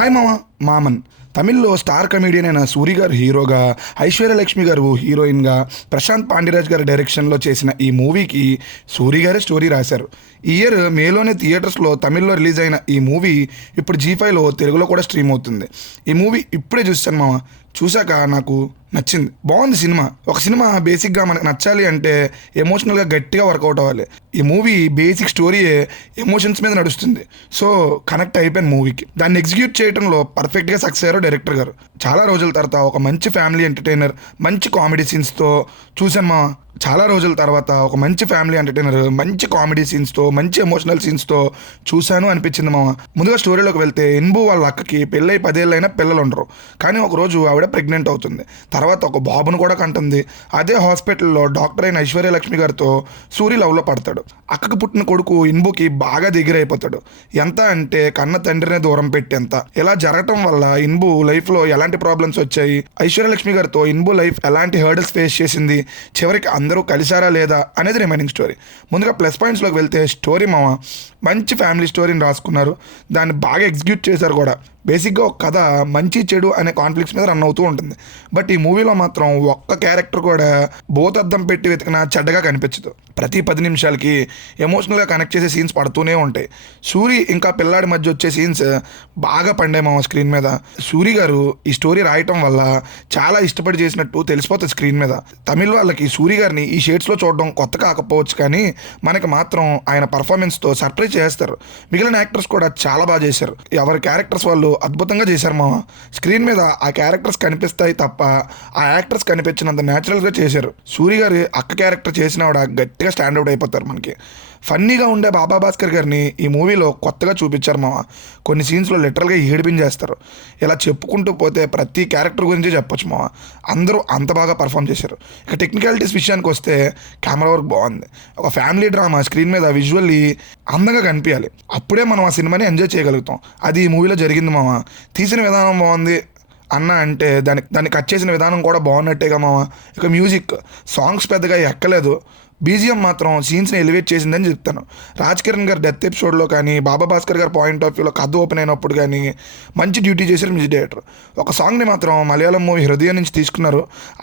Hi మామ మామన్. తమిళ్లో star comedian అయిన సూరి గారు హీరోగా, ఐశ్వర్యలక్ష్మి గారు హీరోయిన్గా, ప్రశాంత్ పాండిరాజ్ గారి డైరెక్షన్లో చేసిన ఈ మూవీకి సూరి గారే స్టోరీ రాశారు. ఈ ఇయర్ మేలోనే థియేటర్స్లో తమిళ్లో రిలీజ్ అయిన ఈ మూవీ ఇప్పుడు జీ5లో తెలుగులో కూడా స్ట్రీమ్ అవుతుంది. ఈ మూవీ ఇప్పుడే చూస్తాను మామ. చూశాక నాకు నచ్చింది, బాగుంది సినిమా. ఒక సినిమా బేసిక్గా మనకు నచ్చాలి అంటే ఎమోషనల్గా గట్టిగా వర్కౌట్ అవ్వాలి. ఈ మూవీ బేసిక్ స్టోరీయే ఎమోషన్స్ మీద నడుస్తుంది. సో కనెక్ట్ అయిపోయింది మూవీకి. దాన్ని ఎగ్జిక్యూట్ చేయడంలో పర్ఫెక్ట్గా సక్సెస్ అయ్యారు డైరెక్టర్ గారు. చాలా రోజుల తర్వాత ఒక మంచి ఫ్యామిలీ ఎంటర్టైనర్, మంచి కామెడీ సీన్స్తో చూసాను మా. చాలా రోజుల తర్వాత ఒక మంచి ఫ్యామిలీ ఎంటర్టైనర్, మంచి కామెడీ సీన్స్తో, మంచి ఎమోషనల్ సీన్స్తో చూశాను అనిపించింది మామ. ముందుగా స్టోరీలోకి వెళ్తే, ఇన్బు వాళ్ళ అక్కకి పెళ్ళై 10 ఏళ్ళైనా పిల్లలు ఉండరు. కానీ ఒకరోజు ఆవిడ ప్రెగ్నెంట్ అవుతుంది. తర్వాత ఒక బాబును కూడా కంటుంది. అదే హాస్పిటల్లో డాక్టర్ అయిన ఐశ్వర్యలక్ష్మి గారితో సూరి లవ్లో పడతాడు. అక్కకు పుట్టిన కొడుకు ఇన్బుకి బాగా దగ్గరైపోతాడు. ఎంత అంటే కన్న తండ్రినే దూరం పెట్టేంత. ఇలా జరగటం వల్ల ఇన్బు లైఫ్లో ఎలాంటి ప్రాబ్లమ్స్ వచ్చాయి, ఐశ్వర్యలక్ష్మి గారితో ఇన్బు లైఫ్ ఎలాంటి హర్డల్స్ ఫేస్ చేసింది, చివరికి అందరూ కలిసారా లేదా అనేది రిమైనింగ్ స్టోరీ. ముందుగా ప్లస్ పాయింట్స్లోకి వెళ్తే, స్టోరీ మామ మంచి ఫ్యామిలీ స్టోరీని రాసుకున్నారు. దాన్ని బాగా ఎగ్జిక్యూట్ చేశారు కూడా. బేసిక్గా ఒక కథ మంచి చెడు అనే కాన్ఫ్లిక్ట్స్ మీద రన్ అవుతూ ఉంటుంది. బట్ ఈ మూవీలో మాత్రం ఒక్క క్యారెక్టర్ కూడా భూతద్దం పెట్టి వెతికినా చెడ్డగా కనిపించదు. ప్రతి 10 నిమిషాలకి ఎమోషనల్గా కనెక్ట్ చేసే సీన్స్ పడుతూనే ఉంటాయి. సూరి ఇంకా పిల్లాడి మధ్య వచ్చే సీన్స్ బాగా పండే మా స్క్రీన్ మీద. సూరి గారు ఈ స్టోరీ రాయటం వల్ల చాలా ఇష్టపడి చేసినట్టు తెలిసిపోతుంది స్క్రీన్ మీద. తమిళ వాళ్ళకి సూరి గారిని ఈ షేడ్స్లో చూడడం కొత్త కాకపోవచ్చు, కానీ మనకి మాత్రం ఆయన పర్ఫార్మెన్స్తో సర్ప్రైజ్ చేస్తారు. మిగిలిన యాక్టర్స్ కూడా చాలా బాగా చేశారు. ఎవరి క్యారెక్టర్స్ వాళ్ళు అద్భుతంగా చేశారు మామ. స్క్రీన్ మీద ఆ క్యారెక్టర్స్ కనిపిస్తాయి తప్ప ఆ యాక్టర్స్ కనిపించినంత న్యాచురల్గా చేశారు. సూరి గారి అక్క క్యారెక్టర్ చేసిన ఆవిడ గట్టిగా స్టాండౌట్ అయిపోతారు మనకి. ఫన్నీగా ఉండే బాబా భాస్కర్ గారిని ఈ మూవీలో కొత్తగా చూపించారు మామ. కొన్ని సీన్స్లో లిటరల్గా ఏడిపించేస్తారు. ఇలా చెప్పుకుంటూ పోతే ప్రతి క్యారెక్టర్ గురించి చెప్పొచ్చు మామ. అందరూ అంత బాగా పర్ఫామ్ చేశారు. ఇక టెక్నికాలిటీస్ విషయానికి వస్తే, కెమెరా వర్క్ బాగుంది. ఒక ఫ్యామిలీ డ్రామా స్క్రీన్ మీద విజువల్లీ అందంగా కనిపించాలి. అప్పుడే మనం ఆ సినిమాని ఎంజాయ్ చేయగలుగుతాం. అది ఈ మూవీలో జరిగింది మామ. తీసిన విధానం బాగుంది అన్న అంటే దాన్ని కట్ చేసిన విధానం కూడా బాగున్నట్టేగా మామ. ఇక మ్యూజిక్, సాంగ్స్ పెద్దగా ఎక్కలేదు. బీజిఎం మాత్రం సీన్స్ని ఎలివేట్ చేసిందని చెప్తాను. రాజ్ కిరణ్ గారు డెత్ ఎపిసోడ్లో కానీ, బాబా భాస్కర్ గారి పాయింట్ ఆఫ్ వ్యూలో కథ ఓపెన్ అయినప్పుడు కానీ మంచి డ్యూటీ చేశారు మ్యూజిక్ డైరెక్టర్. ఒక సాంగ్ని మాత్రం మలయాళం మూవీ హృదయం నుంచి తీసుకున్నారు.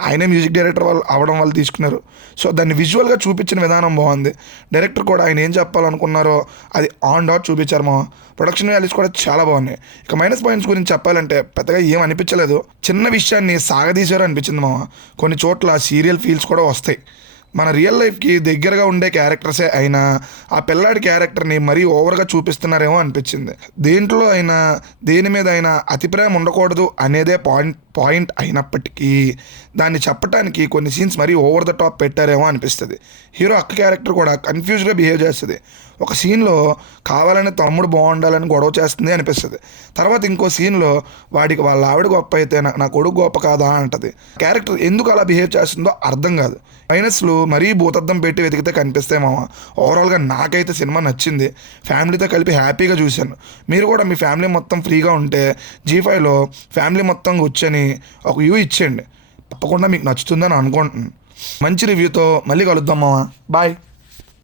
ఆయనే మ్యూజిక్ డైరెక్టర్ వాళ్ళు అవడం వల్ల తీసుకున్నారు. సో దాన్ని విజువల్గా చూపించిన విధానం బాగుంది. డైరెక్టర్ కూడా ఆయన ఏం చెప్పాలనుకున్నారో అది ఆన్ డాట్ చూపించారు మా. ప్రొడక్షన్ వాల్యూస్ కూడా చాలా బాగున్నాయి. ఇక మైనస్ పాయింట్స్ గురించి చెప్పాలంటే పెద్దగా ఏం అనిపించలేదు. చిన్న విషయాన్ని సాగదీశారు అనిపించింది మామ. కొన్ని చోట్ల సీరియల్ ఫీల్స్ కూడా వస్తాయి. మన రియల్ లైఫ్కి దగ్గరగా ఉండే క్యారెక్టర్సే అయినా ఆ పిల్లాడి క్యారెక్టర్ని మరీ ఓవర్గా చూపిస్తున్నారేమో అనిపించింది. దేంట్లో అయినా దేని మీద అయినా అతి ప్రేమ ఉండకూడదు అనేదే పాయింట్ అయినప్పటికీ దాన్ని చెప్పడానికి కొన్ని సీన్స్ మరీ ఓవర్ ద టాప్ పెట్టారేమో అనిపిస్తుంది. హీరో అక్క క్యారెక్టర్ కూడా కన్ఫ్యూజ్గా బిహేవ్ చేస్తుంది. ఒక సీన్లో కావాలని తమ్ముడు బాగుండాలని గొడవ చేస్తుంది అనిపిస్తుంది. తర్వాత ఇంకో సీన్లో వాడికి వాళ్ళ ఆవిడ గొప్ప అయితే నా కొడుకు గొప్ప కాదా అంటది. క్యారెక్టర్ ఎందుకు అలా బిహేవ్ చేస్తుందో అర్థం కాదు. మైనస్లు మరీ భూతద్దం పెట్టి వెతికితే కనిపిస్తాయి మామ. ఓవరాల్గా నాకైతే సినిమా నచ్చింది. ఫ్యామిలీతో కలిపి హ్యాపీగా చూశాను. మీరు కూడా మీ ఫ్యామిలీ మొత్తం ఫ్రీగా ఉంటే జీ5లో ఫ్యామిలీ మొత్తం కూర్చొని ఒక వ్యూ ఇచ్చేయండి. తప్పకుండా మీకు నచ్చుతుందని అనుకుంటున్నాను. మంచి రివ్యూతో మళ్ళీ కలుద్దాం మామ. బాయ్.